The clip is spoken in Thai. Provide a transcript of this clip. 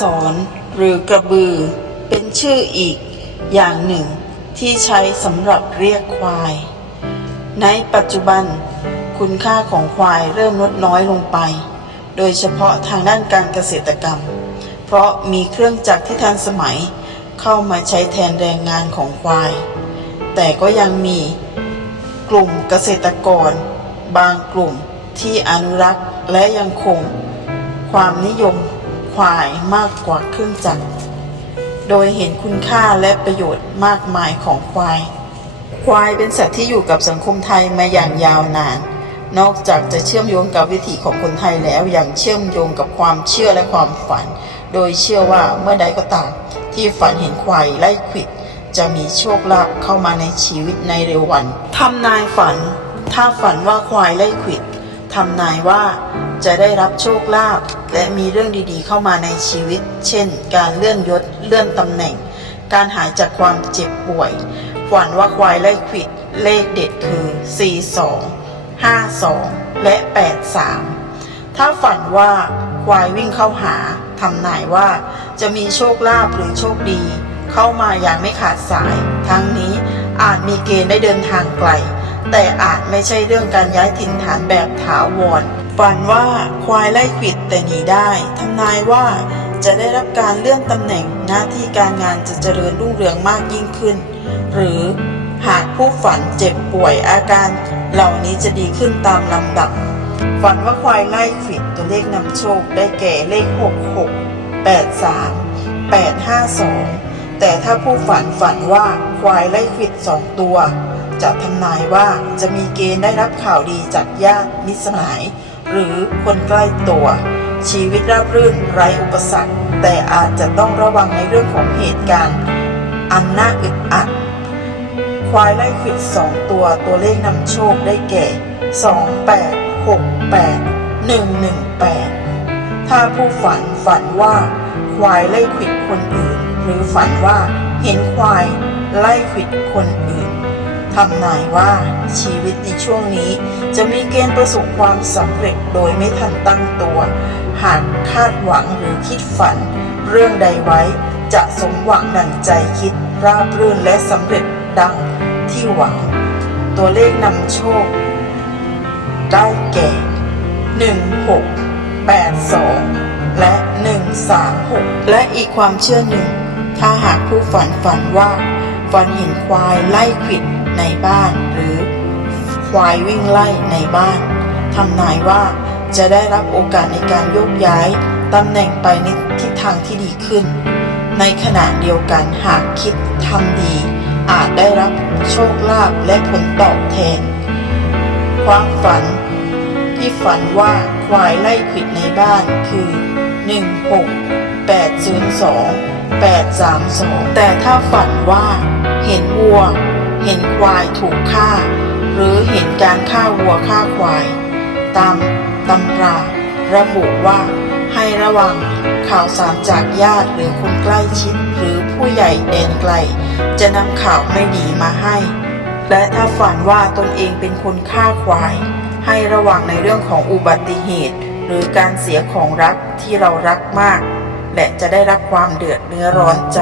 สอนหรือกระบือ เป็นชื่ออีกอย่างหนึ่งที่ใช้สำหรับเรียกควาย ในปัจจุบัน คุณค่าของควายเริ่มลดน้อยลงไป โดยเฉพาะทางด้านการเกษตรกรรม เพราะมีเครื่องจักรที่ทันสมัยเข้ามาใช้แทนแรงงานของควาย แต่ก็ยังมีกลุ่มเกษตรกร บางกลุ่มที่อนุรักษ์และยังคง ความนิยม ควายมากกว่าเครื่องจักร โดยเห็นคุณค่าและประโยชน์มากมายของควาย ควายเป็นสัตว์ที่อยู่กับสังคมไทยมาอย่างยาวนาน นอกจากจะเชื่อมโยงกับวิถีของคนไทยแล้วยังเชื่อมโยงกับความเชื่อและความฝัน โดยเชื่อว่าเมื่อใดก็ตามที่ฝันเห็นควายไล่ขวิดจะมีโชคลาภเข้ามาในชีวิตในเร็ววันทำนายฝัน ถ้าฝันว่าควายไล่ขวิดทำนายว่า จะได้รับโชคลาภและมีเรื่องดีๆ เข้ามาในชีวิต เช่น การเลื่อนยศเลื่อนตำแหน่ง การหายจากความเจ็บป่วย ฝันว่าควายไล่ขวิดเลขเด็ดคือ 42 52 และ 83 ถ้าฝันว่าควายวิ่งเข้าหาทำนายว่าจะมีโชคลาภหรือโชคดี เข้ามาอย่างไม่ขาดสาย ทั้งนี้อาจมีเกณฑ์ได้เดินทางไกล แต่อาจไม่ใช่เรื่องการย้ายถิ่นฐานแบบถาวร ฝันว่าควายไล่ขิดแต่หนีได้ทำนายว่าจะได้รับการเลื่อนตำแหน่งหน้าที่การงานจะเจริญรุ่งเรืองมากยิ่งขึ้น หรือหากผู้ฝันเจ็บป่วยอาการ เหล่านี้จะดีขึ้นตามลำดับ ฝันว่าควายไล่ขิดตัวเลขนำโชคได้แก่เลข 66 83 852 แต่ถ้าผู้ฝันฝันว่าควายไล่ขิดสองตัว จะทำนายว่าจะมีเกณฑ์ได้รับข่าวดีจากญาติมิตรสหาย หรือคนใกล้ตัว ชีวิตราบรื่นไร้อุปสรรค แต่อาจจะต้องระวังในเรื่องของเหตุการณ์ อันน่าอึดอัด ควายไล่ขิดสองตัวตัวเลขนำโชคได้แก่28 68 118ถ้าผู้ฝันฝันว่าควายไล่ขิดคนอื่น หรือฝันว่าเห็นควายไล่ขิดคนอื่น ทำนายว่าชีวิตในช่วงนี้จะมีเกณฑ์ประสบความสำเร็จโดยไม่ทันตั้งตัว หากคาดหวังหรือคิดฝัน เรื่องใดไว้จะสมหวังดังใจคิดราบรื่นและสำเร็จดังที่หวัง ตัวเลขนำโชค ได้แก่ 16 82 และ 136 และอีกความเชื่อหนึ่ง ถ้าหากผู้ฝันฝันว่าฝันเห็นควายไล่ขวิด ในบ้าน หรือควายวิ่งไล่ในบ้านทำนายว่าจะได้รับโอกาสในการโยกย้ายตำแหน่งไปในทิศทางที่ดีขึ้น ในขณะเดียวกันหากคิดทำดี อาจได้รับโชคลาภและผลตอบแทน ความฝัน ที่ฝันว่าควายไล่ขิดในบ้านคือ 16 802 832 แต่ถ้าฝันว่าเห็นวัว เห็นควายถูกฆ่า หรือเห็นการฆ่าวัวฆ่าควาย ตามตำราระบุว่าให้ระวังข่าวสารจากญาติหรือคนใกล้ชิดหรือผู้ใหญ่แดนไกล จะนำข่าวไม่ดีมาให้ และถ้าฝันว่าตนเองเป็นคนฆ่าควาย ให้ระวังในเรื่องของอุบัติเหตุ หรือการเสียของรักที่เรารักมาก และจะได้รับความเดือดเนื้อร้อนใจ